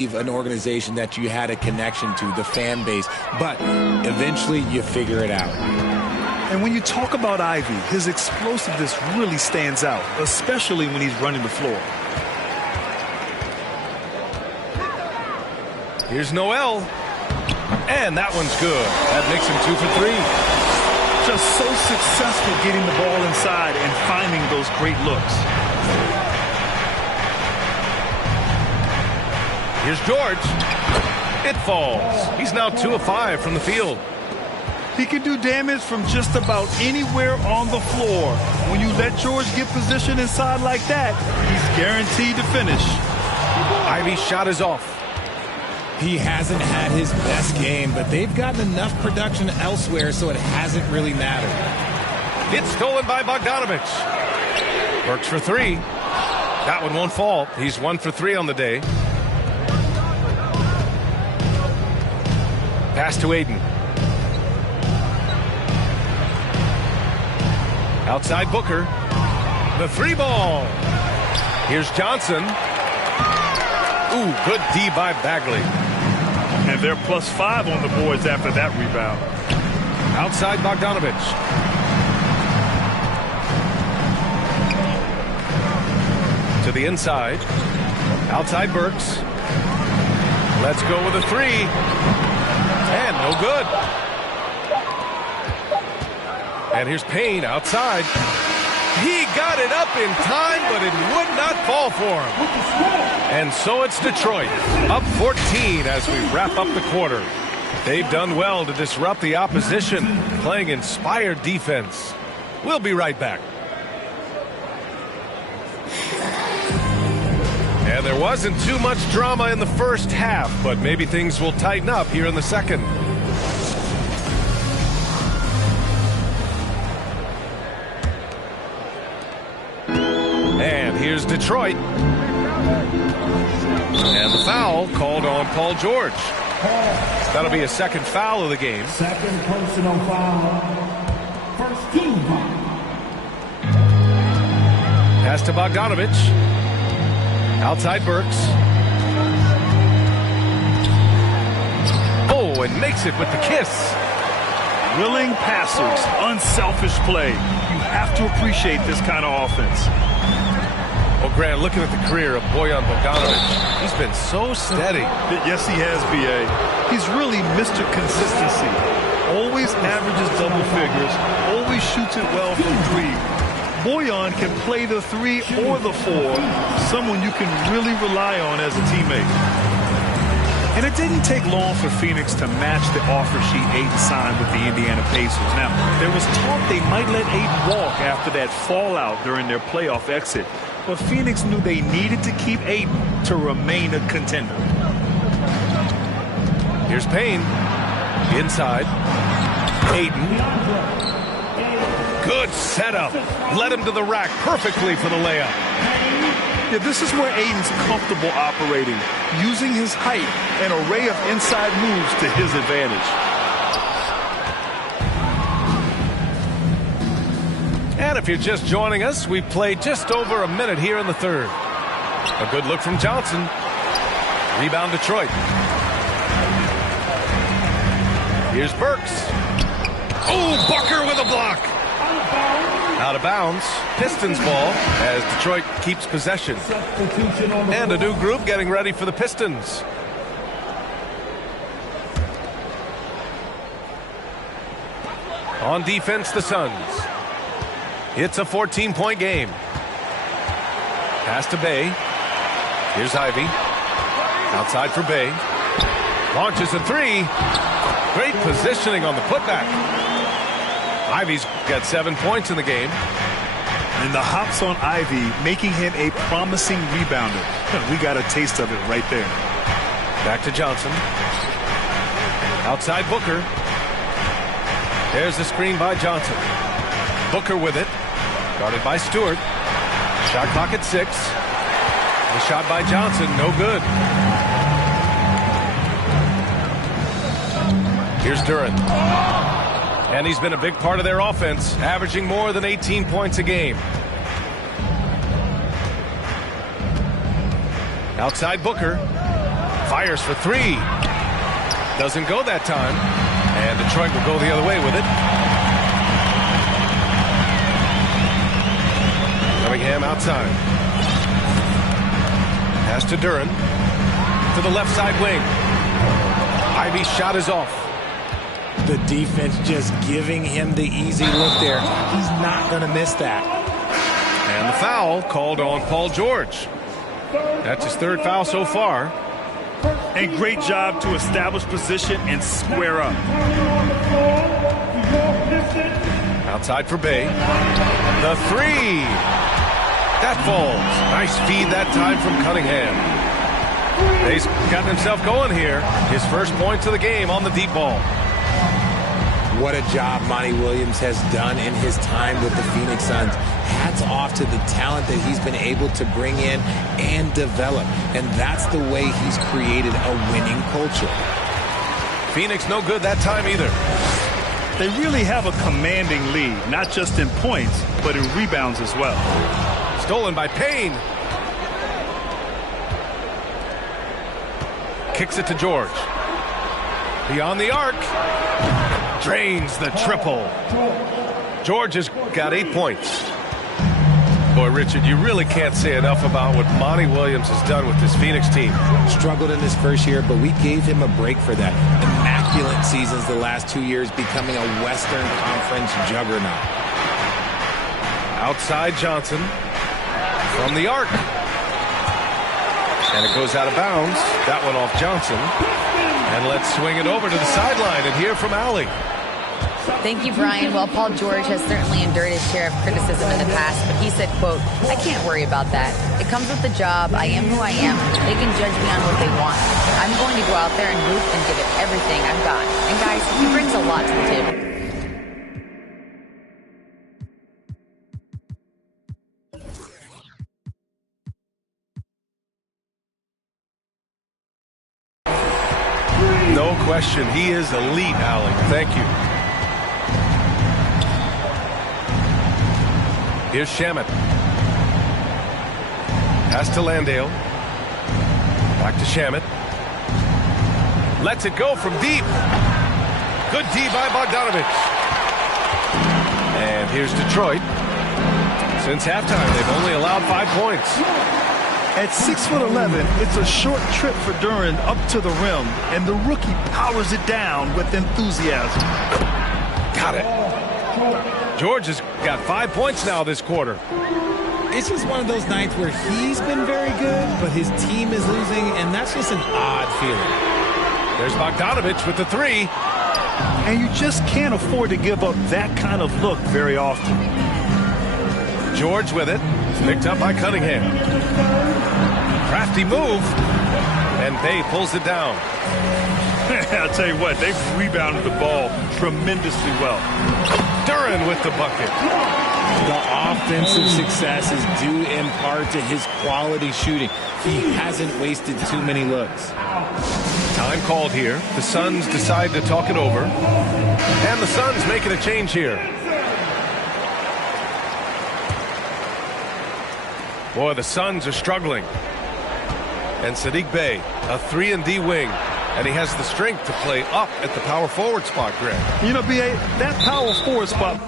an organization that you had a connection to, the fan base, but eventually you figure it out. And when you talk about Ivy, his explosiveness really stands out, especially when he's running the floor. Here's Noel, and that one's good. That makes him 2 for 3. Just so successful getting the ball inside and finding those great looks. Here's George. It falls. He's now 2 of 5 from the field. He can do damage from just about anywhere on the floor. When you let George get position inside like that, he's guaranteed to finish. Ivy's shot is off. He hasn't had his best game, but they've gotten enough production elsewhere, so it hasn't really mattered. It's stolen by Bogdanovich. Works for 3. That one won't fall. He's 1 for 3 on the day. Pass to Aiden. Outside Booker. The 3 ball. Here's Johnson. Ooh, good D by Bagley. And they're +5 on the boards after that rebound. Outside Bogdanovich. To the inside. Outside Burks. Let's go with a 3. And no good. And here's Payne outside. He got it up in time, but it would not fall for him. And so it's Detroit, up 14 as we wrap up the quarter. They've done well to disrupt the opposition, playing inspired defense. We'll be right back. And there wasn't too much drama in the first half, but maybe things will tighten up here in the second. And here's Detroit. And the foul called on Paul George. That'll be a second foul of the game. Second personal foul. First team foul. Pass to Bogdanovich. Outside Burks. Oh, and makes it with the kiss. Willing passers, unselfish play. You have to appreciate this kind of offense. Well, Grant, looking at the career of Bojan Bogdanovic, he's been so steady. Yes, he has, B.A. He's really Mr. Consistency. Always averages double figures, always shoots it well from 3. Bojan can play the 3 or the 4, someone you can really rely on as a teammate. And it didn't take long for Phoenix to match the offer sheet Ayton signed with the Indiana Pacers. Now, there was talk they might let Ayton walk after that fallout during their playoff exit. But Phoenix knew they needed to keep Ayton to remain a contender. Here's Payne. Inside. Ayton. Good setup. Led him to the rack perfectly for the layup. Yeah, this is where Ayton's comfortable operating, using his height and array of inside moves to his advantage. And if you're just joining us, we played just over a minute here in the third. A good look from Johnson. Rebound Detroit. Here's Burks. Oh, Booker with a block. Out of bounds. Pistons ball as Detroit keeps possession. And a new group getting ready for the Pistons. On defense, the Suns. It's a 14-point game. Pass to Bay. Here's Ivy. Outside for Bay. Launches a 3. Great positioning on the putback. Ivy's got 7 points in the game. And the hops on Ivy, making him a promising rebounder. We got a taste of it right there. Back to Johnson. Outside Booker. There's the screen by Johnson. Booker with it. Guarded by Stewart. Shot clock at 6. The shot by Johnson, no good. Here's Duren. And he's been a big part of their offense, averaging more than 18 points a game. Outside Booker. Fires for three. Doesn't go that time. And Detroit will go the other way with it. Cunningham outside. Pass to Duran. To the left side wing. Ivy's shot is off. The defense just giving him the easy look there. He's not going to miss that. And the foul called on Paul George. That's his third foul so far. And great job to establish position and square up. Outside for Bay. The three. That falls. Nice feed that time from Cunningham. Bay's gotten himself going here. His first points of the game on the deep ball. What a job Monty Williams has done in his time with the Phoenix Suns. Hats off to the talent that he's been able to bring in and develop. And that's the way he's created a winning culture. Phoenix no good that time either. They really have a commanding lead, not just in points, but in rebounds as well. Stolen by Payne. Kicks it to George. Beyond the arc. Drains the triple. George has got 8 points. Boy, Richard, you really can't say enough about what Monty Williams has done with this Phoenix team. Struggled in his first year, but we gave him a break for that. Immaculate seasons the last 2 years, becoming a Western Conference juggernaut. Outside Johnson. From the arc. And it goes out of bounds. That one off Johnson. And let's swing it over to the sideline and hear from Allie. Thank you, Brian. Well, Paul George has certainly endured his share of criticism in the past, but he said, quote, "I can't worry about that. It comes with the job. I am who I am. They can judge me on what they want. I'm going to go out there and hoop and give it everything I've got." And guys, he brings a lot to the table. No question, he is elite, Allie. Thank you. Here's Shamet. Pass to Landale. Back to Shamet. Lets it go from deep. Good D by Bogdanovich. And here's Detroit. Since halftime, they've only allowed 5 points. At 6'11", it's a short trip for Duran up to the rim, and the rookie powers it down with enthusiasm. Got it. George has got 5 points now this quarter. It's just one of those nights where he's been very good, but his team is losing, and that's just an odd feeling. There's Bogdanovich with the three. And you just can't afford to give up that kind of look very often. George with it. Picked up by Cunningham. Crafty move. And Bay pulls it down. I'll tell you what, they've rebounded the ball tremendously well. Duran with the bucket. The offensive success is due in part to his quality shooting. He hasn't wasted too many looks. Time called here. The Suns decide to talk it over. And the Suns making a change here. Boy, the Suns are struggling. And Saddiq Bey, a 3-and-D wing. And he has the strength to play up at the power forward spot, Greg. You know, B.A., that power forward spot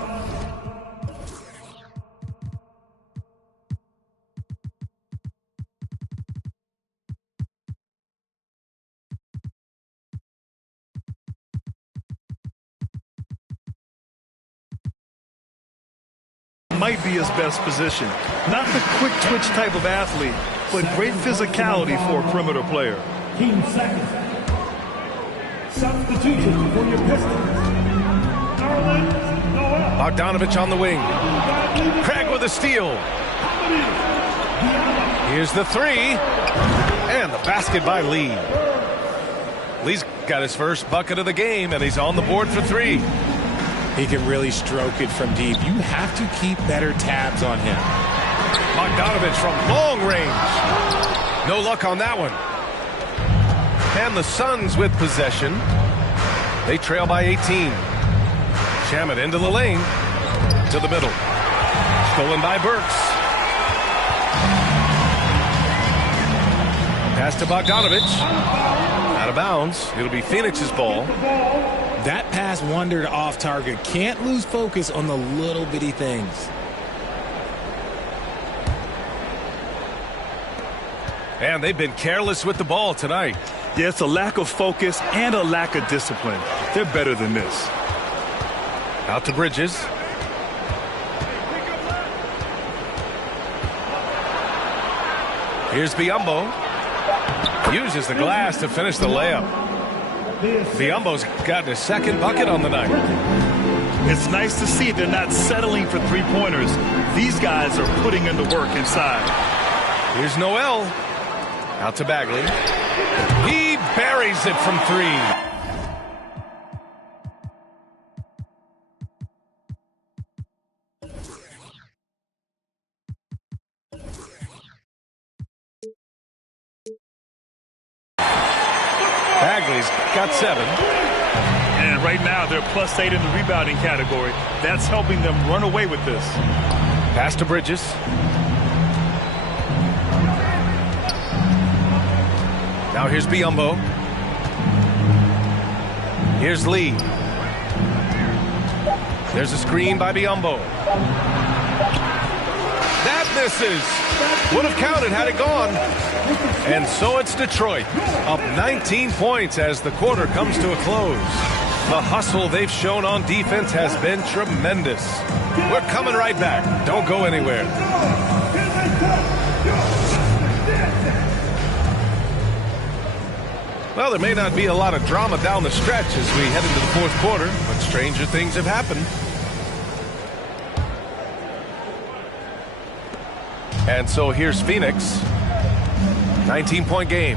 might be his best position. Not the quick twitch type of athlete, but great physicality for a perimeter player. Team second. Substitution for your Pistons. Bogdanovich on the wing. Craig with a steal. Here's the three. And the basket by Lee. Lee's got his first bucket of the game, and he's on the board for three. He can really stroke it from deep. You have to keep better tabs on him. Bogdanovich from long range. No luck on that one. And the Suns with possession. They trail by 18. Shamet into the lane. To the middle. Stolen by Burks. Pass to Bogdanovich. of bounds. It'll be Phoenix's ball. That pass wandered off target. Can't lose focus on the little bitty things. And they've been careless with the ball tonight. Yeah, it's a lack of focus and a lack of discipline. They're better than this. Out to Bridges. Here's Biyombo. Uses the glass to finish the layup. Biyombo's gotten his second bucket on the night. It's nice to see they're not settling for three-pointers. These guys are putting in the work inside. Here's Noel. Out to Bagley. He buries it from three. Bagley's got 7. And right now they're +8 in the rebounding category. That's helping them run away with this. Pass to Bridges. Now here's Biyombo. Here's Lee. There's a screen by Biyombo. That misses. Would have counted had it gone. And so it's Detroit, up 19 points as the quarter comes to a close. The hustle they've shown on defense has been tremendous. We're coming right back. Don't go anywhere. Well, there may not be a lot of drama down the stretch as we head into the fourth quarter, but stranger things have happened. And so here's Phoenix. 19-point game.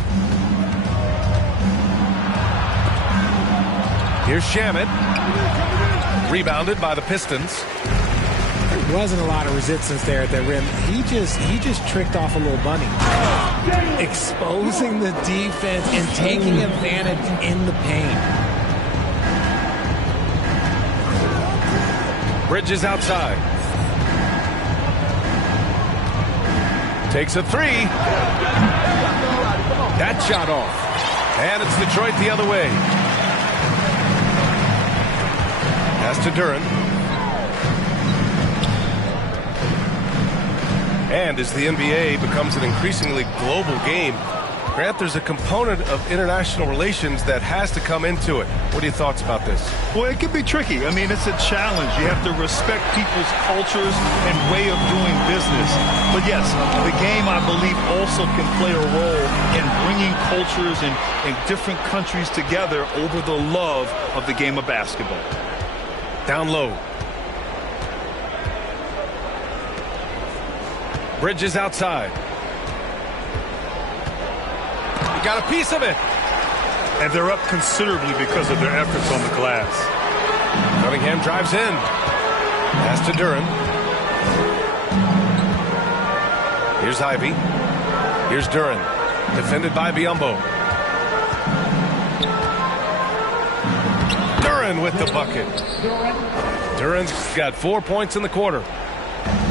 Here's Shamet. Rebounded by the Pistons. There wasn't a lot of resistance there at the rim. He just tricked off a little bunny. Exposing the defense and taking advantage in the paint. Bridges outside. Takes a three. That shot off. And it's Detroit the other way. Pass to Duren. And as the NBA becomes an increasingly global game, Grant, there's a component of international relations that has to come into it. What are your thoughts about this? Well, it can be tricky. I mean, it's a challenge. You have to respect people's cultures and way of doing business. But yes, the game, I believe, also can play a role in bringing cultures and different countries together over the love of the game of basketball. Down low. Bridges outside. Got a piece of it. And they're up considerably because of their efforts on the glass. Cunningham drives in. Pass to Duren. Here's Ivy. Here's Duren. Defended by Biyombo. Duren with the bucket. Duren's got 4 points in the quarter.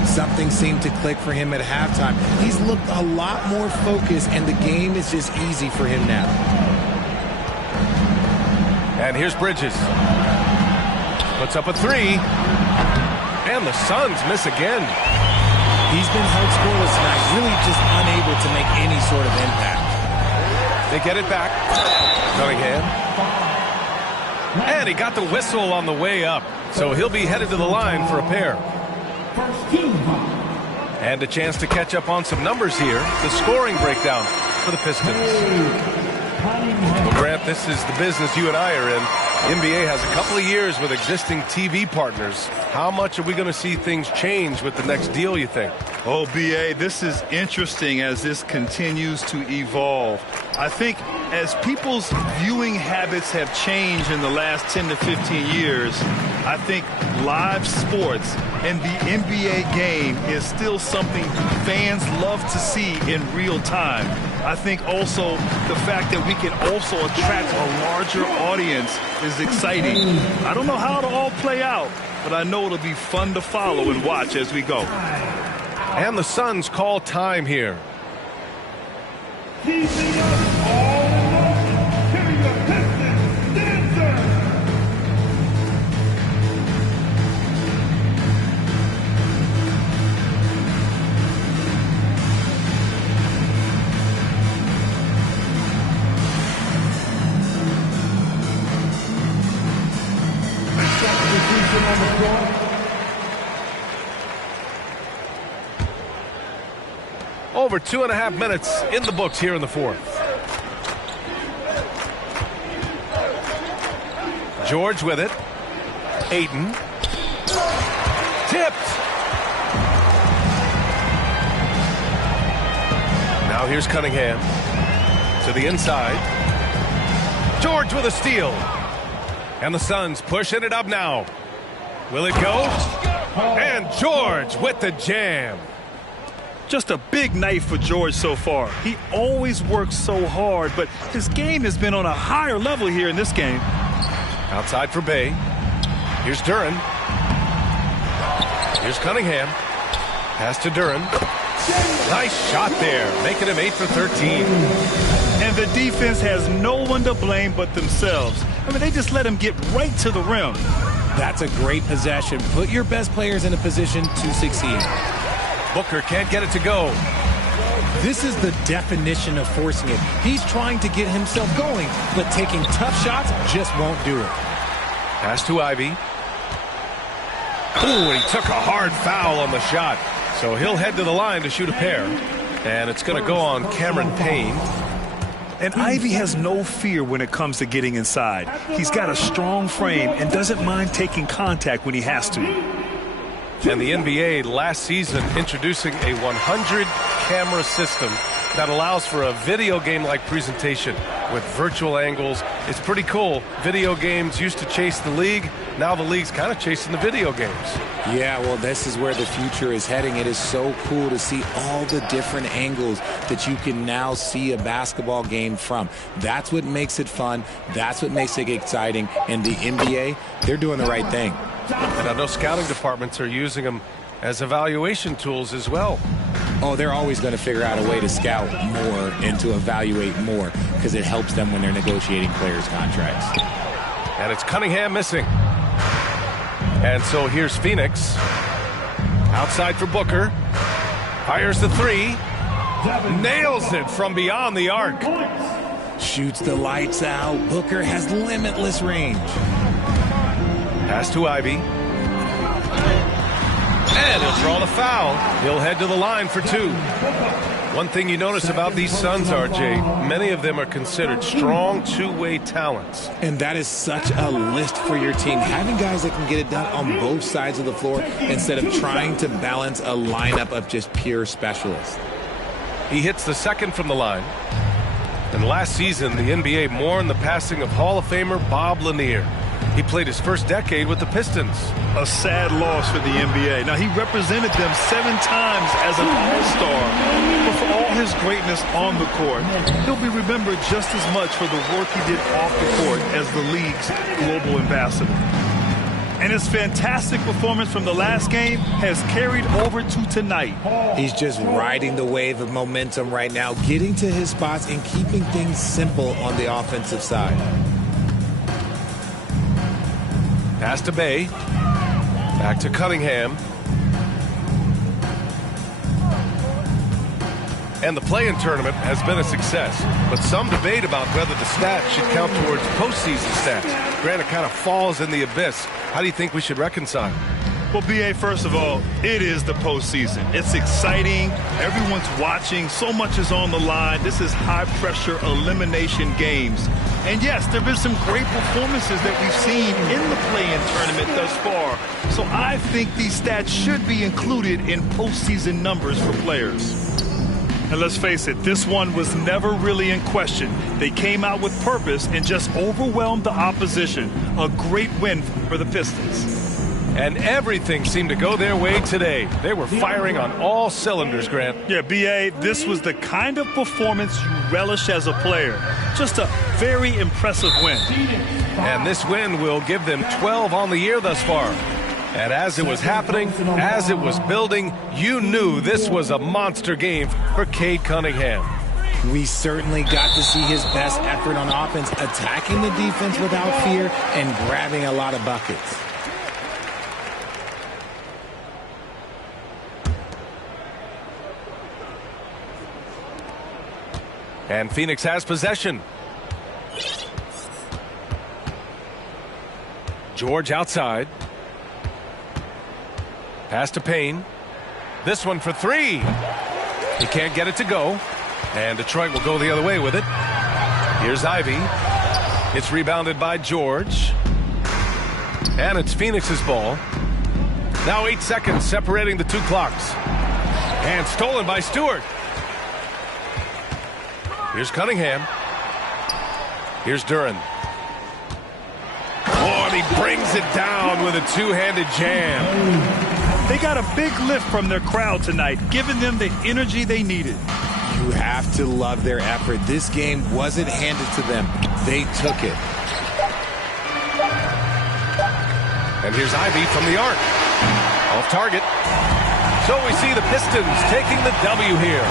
Something seemed to click for him at halftime. He's looked a lot more focused, and the game is just easy for him now. And here's Bridges. Puts up a three. And the Suns miss again. He's been held scoreless tonight, really just unable to make any sort of impact. They get it back. Cunningham. And he got the whistle on the way up. So he'll be headed to the line for a pair. And a chance to catch up on some numbers here. The scoring breakdown for the Pistons. Well, Grant, this is the business you and I are in. NBA has a couple of years with existing TV partners. How much are we going to see things change with the next deal, you think? Oh, B.A., this is interesting as this continues to evolve. I think as people's viewing habits have changed in the last 10 to 15 years, I think live sports and the NBA game is still something fans love to see in real time. I think also the fact that we can also attract a larger audience is exciting. I don't know how it'll all play out, but I know it'll be fun to follow and watch as we go. And the Suns call time here. Over 2.5 minutes in the books here in the fourth. George with it. Ayton. Tipped. Now here's Cunningham. To the inside. George with a steal. And the Suns pushing it up now. Will it go? And George with the jam. Just a big night for George so far. He always works so hard, but his game has been on a higher level here in this game. Outside for Bay. Here's Duren. Here's Cunningham. Pass to Duren. Nice shot there, making him 8 for 13. And the defense has no one to blame but themselves. I mean, they just let him get right to the rim. That's a great possession. Put your best players in a position to succeed. Booker can't get it to go. This is the definition of forcing it. He's trying to get himself going, but taking tough shots just won't do it. Pass to Ivy. Ooh, and he took a hard foul on the shot. So he'll head to the line to shoot a pair. And it's going to go on Cameron Payne. And Ivy has no fear when it comes to getting inside. He's got a strong frame and doesn't mind taking contact when he has to. And the NBA last season introducing a 100-camera system that allows for a video game-like presentation with virtual angles. It's pretty cool. Video games used to chase the league. Now the league's kind of chasing the video games. Yeah, well, this is where the future is heading. It is so cool to see all the different angles that you can now see a basketball game from. That's what makes it fun. That's what makes it exciting. And the NBA, they're doing the right thing. And I know scouting departments are using them as evaluation tools as well. Oh, they're always going to figure out a way to scout more and to evaluate more because it helps them when they're negotiating players' contracts. And it's Cunningham missing. And so here's Phoenix. Outside for Booker. Fires the three. Nails it from beyond the arc. Shoots the lights out. Booker has limitless range. Pass to Ivy. And he'll draw the foul. He'll head to the line for two. One thing you notice about these Suns, RJ, many of them are considered strong two-way talents. And that is such a list for your team. Having guys that can get it done on both sides of the floor instead of trying to balance a lineup of just pure specialists. He hits the second from the line. And last season, the NBA mourned the passing of Hall of Famer Bob Lanier. He played his first decade with the Pistons. A sad loss for the NBA. Now, he represented them 7 times as an all-star. But for all his greatness on the court, he'll be remembered just as much for the work he did off the court as the league's global ambassador. And his fantastic performance from the last game has carried over to tonight. He's just riding the wave of momentum right now, getting to his spots and keeping things simple on the offensive side. Pass to Bay. Back to Cunningham. And the play-in tournament has been a success, but some debate about whether the stats should count towards postseason stats. Granted, it kind of falls in the abyss. How do you think we should reconcile? Well, B.A., first of all, it is the postseason. It's exciting. Everyone's watching. So much is on the line. This is high-pressure elimination games. And, yes, there have been some great performances that we've seen in the play-in tournament thus far. So I think these stats should be included in postseason numbers for players. And let's face it, this one was never really in question. They came out with purpose and just overwhelmed the opposition. A great win for the Pistons. And everything seemed to go their way today. They were firing on all cylinders, Grant. Yeah, B.A., this was the kind of performance you relish as a player. Just a very impressive win. And this win will give them 12 on the year thus far. And as it was happening, as it was building, you knew this was a monster game for Cade Cunningham. We certainly got to see his best effort on offense, attacking the defense without fear and grabbing a lot of buckets. And Phoenix has possession. George outside. Pass to Payne. This one for three. He can't get it to go. And Detroit will go the other way with it. Here's Ivy. It's rebounded by George. And it's Phoenix's ball. Now 8 seconds separating the two clocks. And stolen by Stewart. Here's Cunningham. Here's Duran. Oh, and he brings it down with a two-handed jam. They got a big lift from their crowd tonight, giving them the energy they needed. You have to love their effort. This game wasn't handed to them. They took it. And here's Ivy from the arc. Off target. So we see the Pistons taking the W here.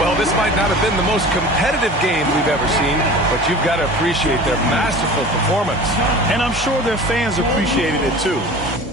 Well, this might not have been the most competitive game we've ever seen, but you've got to appreciate their masterful performance. And I'm sure their fans appreciated it too.